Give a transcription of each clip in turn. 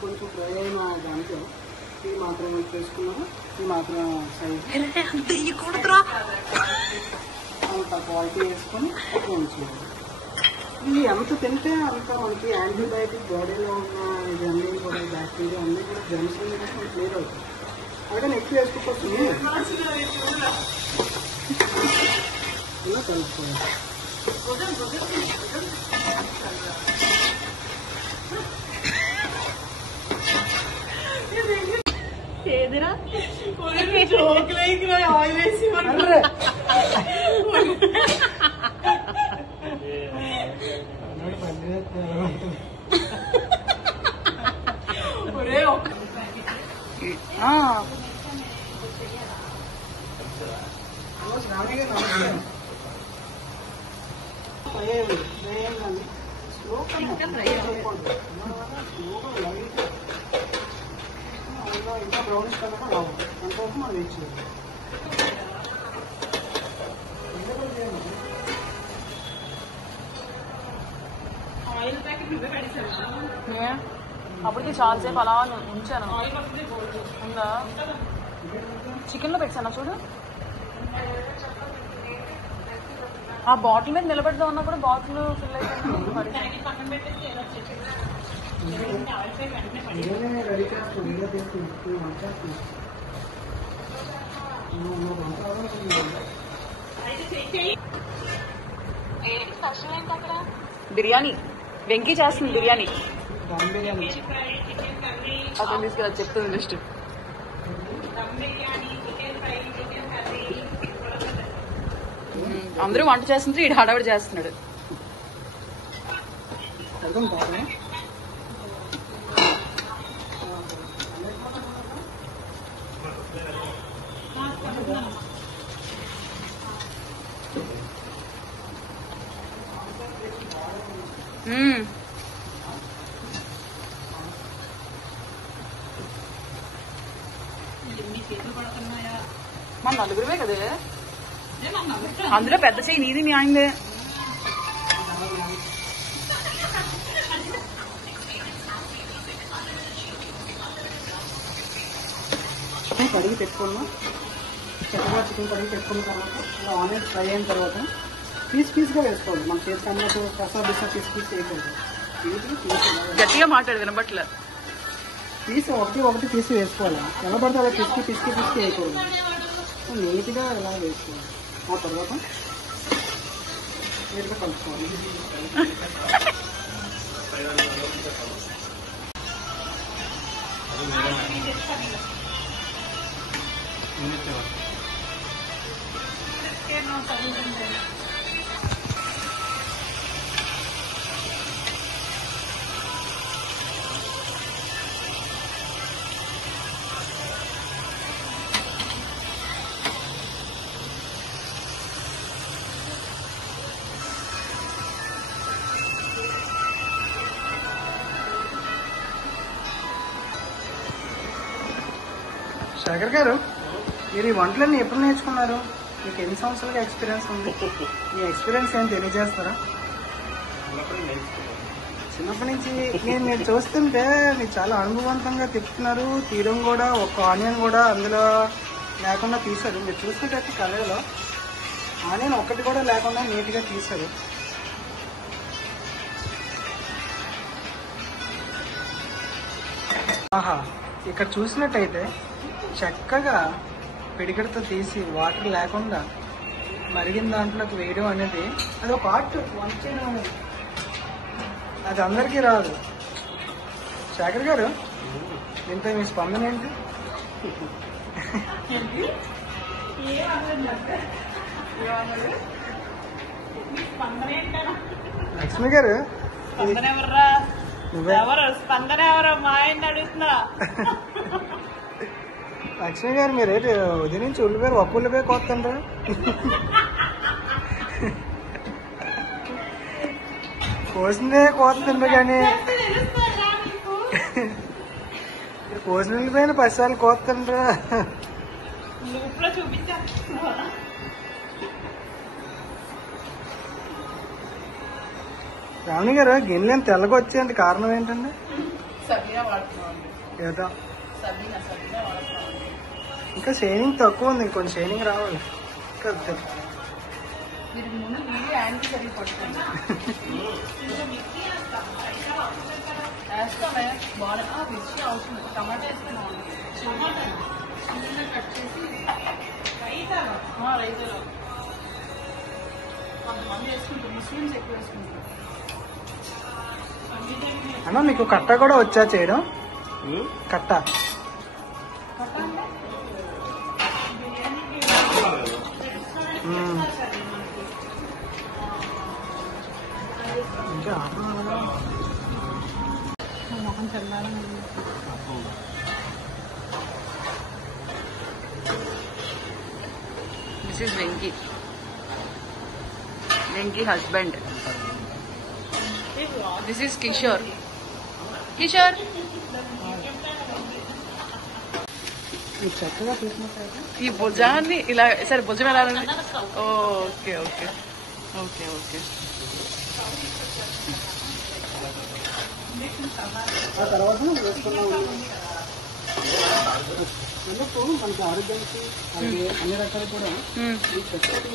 కొంచెం ఫ్రై అయిన దాంట్లో ఈ మాత్రం చేసుకున్నాము. ఈ మాత్రం సైజ్ అంత క్వాలిటీ వేసుకొని ఉంచుకోవాలి. ఇది ఎంత తింటే అంత మనకి యాంటీబయాటిక్ బాడీలో ఉన్న ఇవన్నీ కూడా బ్యాక్టీరియా అన్నీ కూడా జర్మ్స్ అన్నీ కూడా మనకి క్లియర్ అవుతుంది. అలాగే ఎక్కువ వేసుకోవచ్చు ఇలా కలుపుకోవాలి. ఏదిరా ఆయిల్ వేసి ఇంకా బ్రౌనిష్ కలర్ రావు అంతవరకు మనం వెయిట్ చేయాలి. అప్పటికి చాలాసేపు అలా ఉంచాను. ఉందా చికెన్ లో పెట్టాను చూడు. ఆ బాటిల్ మీద నిలబెడదాం ఉన్నా కూడా బాటిల్ ఫిల్ అయిపోయింది. బిర్యానీ వెంకీ చేస్తుంది. బిర్యానీ అతను తీసుకురా చెప్తుంది లిస్ట్. అందరూ వంట చేస్తుంటే ఈడు హడావిడి చేస్తున్నాడు. మన నలుగురువే కదే. అందులో పెద్ద చెయ్యి నీది మీ ఆయనదే. కడిగి పెట్టుకున్నాం. చక్కగా చికెన్ కడిగి పెట్టుకున్న తర్వాత ఇలా ఆనియన్స్ ఫ్రై అయిన తర్వాత పీస్గా వేసుకోవాలి. మన చేతి అన్నట్టు కసా బిసా పీస్ వేయకూడదు. గట్టిగా మాట్లాడు వినబట్లే. ఒకటి తీసి వేసుకోవాలి. ఎలా పడితే అలా పిసికి వేయకూడదు. నీట్గా ఇలా వేసుకోవాలి. ఆ తర్వాత నీట్గా కలుపుకోవాలి. శేఖర్ గారు, మీరు ఈ వంటలన్నీ ఎప్పుడు నేర్చుకున్నారు? మీకు ఎన్ని సంవత్సరాలుగా ఎక్స్పీరియన్స్ ఉంది? మీ ఎక్స్పీరియన్స్ ఏం తెలియజేస్తారా? చిన్నప్పటి నుంచి నేను చూస్తుంటే మీరు చాలా అనుభవవంతంగా తిప్పుతున్నారు. తీరం కూడా ఒక ఆనియన్ కూడా అందులో లేకుండా తీశారు. మీరు చూసినట్టయితే కలర్లో ఆనియన్ ఒక్కటి కూడా లేకుండా నీట్గా తీశారు. ఆహా, ఇక్కడ చూసినట్టయితే చక్కగా పిడికడతో తీసి వాటర్ లేకుండా మరిగిన దాంట్లోకి వేయడం అనేది అది ఒక ఆర్ట్. వంటచేయడం అనేది అది అందరికీ రాదు. శేఖర్ గారు, ఇంత మీ స్పందన ఏంటి? లక్ష్మి గారు, లక్ష్మి గారు, మీరేంటి ఉదయం నుంచి ఉల్లిపాయలు ఒక్క ఉల్లిపాయ కోస్తుండ్రా? కోసిందే కోస్తుండ్రు కానీ కోసిన ఉల్లిపాయలు 10 సార్లు కోస్తుండ్రా. రావణి గారు, గిన్నెలు తెల్లగా వచ్చేంత కారణం ఏంటండి? సబీనా వాడుతున్నాం. ఏదో సబీనా వాడుతున్నాం. ఇంకా షైనింగ్ తక్కువ ఉంది, ఇంకొంచెం షైనింగ్ రావాలి. ఇంకా మీరు ముందు వీడియో యాంటీ సరిగ్గా పట్టుకోండి. వేస్తామే బాగా మిర్చి అవసరం. టమాటా వేసుకున్నాం. చిన్నగా కట్ చేసి రైతాలో కొంతమంది వేసుకుంటారు, ముస్లిమ్స్ ఎక్కువ వేసుకుంటారు. అన్న మీకు కట్ట కూడా వచ్చా చేయడం? కట్ట ఇంకా మొహం చల్లాలని. This is Venky husband. This is Kishore. చక్కగా చూసినట్టయితే ఈ భుజాన్ని ఇలా సరే భుజం ఎలా ఉంది? Okay okay okay okay. ఆ తర్వాత వేసుకున్నాము. అందుకు మనకి ఆరోగ్యానికి అన్ని రకాలు కూడా ఈ చక్కటి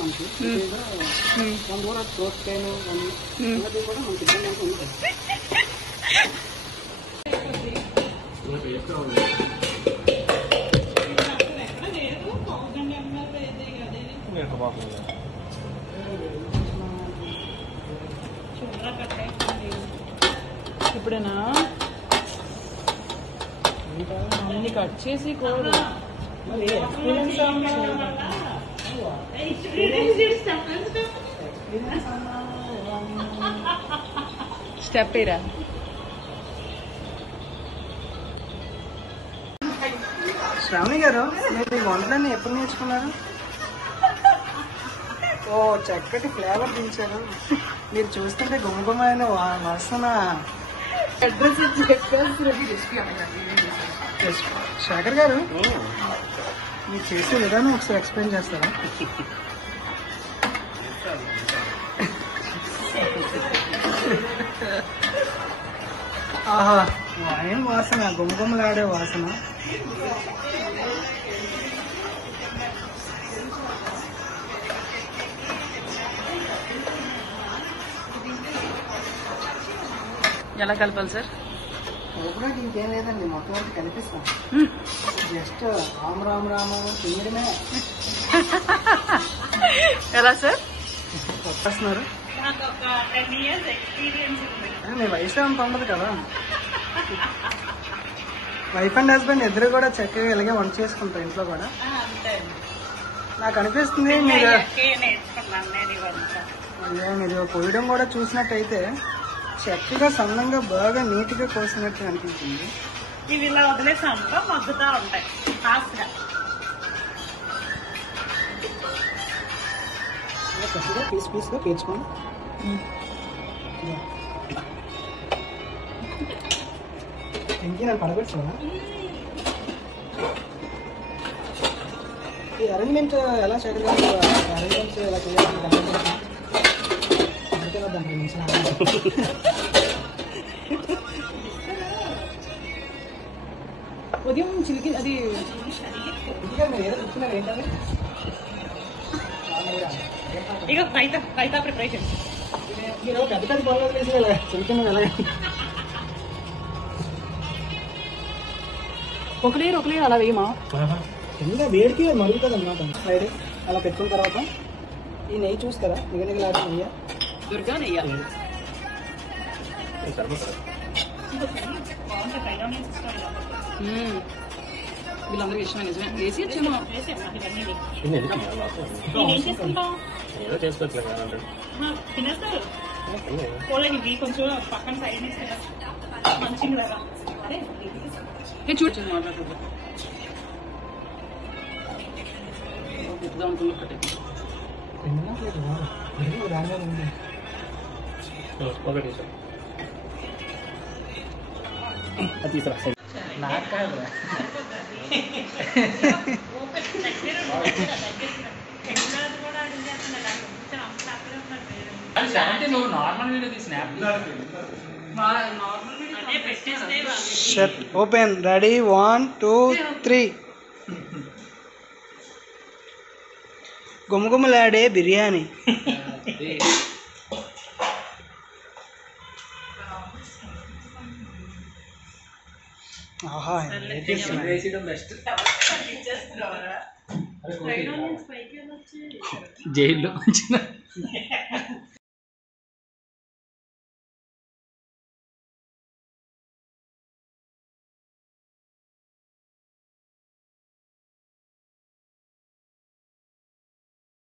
మనకి మన కూడా థ్రోట్ పెయిన్ అన్నది కూడా మనకి ఇబ్బంది ఉంటుంది. ఇప్పుడేనా అన్ని కట్ చేసి కూడా స్టెప్ ఇరా. శ్రావణి గారు, మీరు ఈ వంటలన్నీ ఎప్పుడు నేర్చుకున్నారు? ఓ చక్కటి ఫ్లేవర్ దించారు. మీరు చూస్తుంటే గుమగుమైన వాసన. అడ్రస్ శేఖర్ గారు, మీరు చేసే విధానం ఒకసారి ఎక్స్ప్లెయిన్ చేస్తారా? ఆహా, ఏం వాసన, గుమగుమలాడే వాసన. ఎలా కలపాలి సార్? కలపడానికి ఇంకేం లేదండి, మొత్తం వరకు కనిపిస్తాం. జస్ట్ రామ్ రామ్ రామ తినడమే. ఎలా సార్ వస్తున్నారు? మీ వయసు అంత ఉండదు కదా. వైఫ్ అండ్ హస్బెండ్ ఇద్దరు కూడా చక్కగా ఇలాగే వంట చేసుకుంటారు ఇంట్లో కూడా. నాకు అనిపిస్తుంది మీరు పోయడం కూడా చూసినట్టయితే చక్కగా సన్నంగా బాగా నీట్ గా కోసినట్టు అనిపించింది. ఇవి ఇలా వదిలేసాము మగ్గుతా ఉంటాయి ఫాస్ట్గా. చక్కగా పీస్ గా పేర్చుకోండి. ఇంకే నేను పడగొచ్చాను. ఈ అరేంజ్మెంట్ ఎలా చేయగలిగారు? అరేంజ్మెంట్స్ ఎలా చేయాలి? ఉదయం చిలికి అది మీరు ఏదో కూర్చున్నారు ఏంటంటే ఇక రైతా ప్రిపరేషన్. మీరు పెద్ద పెద్ద బాగా వేసి చిలికన్ ఎలా ఒక లేరు అలా వేయమా? కింద వేడికి మరుగుతుంది అన్నమాట. ఫ్రైడ్ అలా పెట్టుకున్న తర్వాత ఈ నెయ్యి చూస్తారా? నిగనిగలాడే నెయ్యి, దుర్గా నెయ్యి. వీళ్ళందరికీ ఇష్టం నిజమే. వేసి వచ్చాము. పక్కన సైడ్ మంచిగా చూడు మాట్లాడుతుంది నాకు కాదు. నువ్వు నార్మల్ వీడియో తీసిన normal video shut open ready 1 2 3 గుమగుమలాడే బిర్యానీ. ఆహా జైల్లో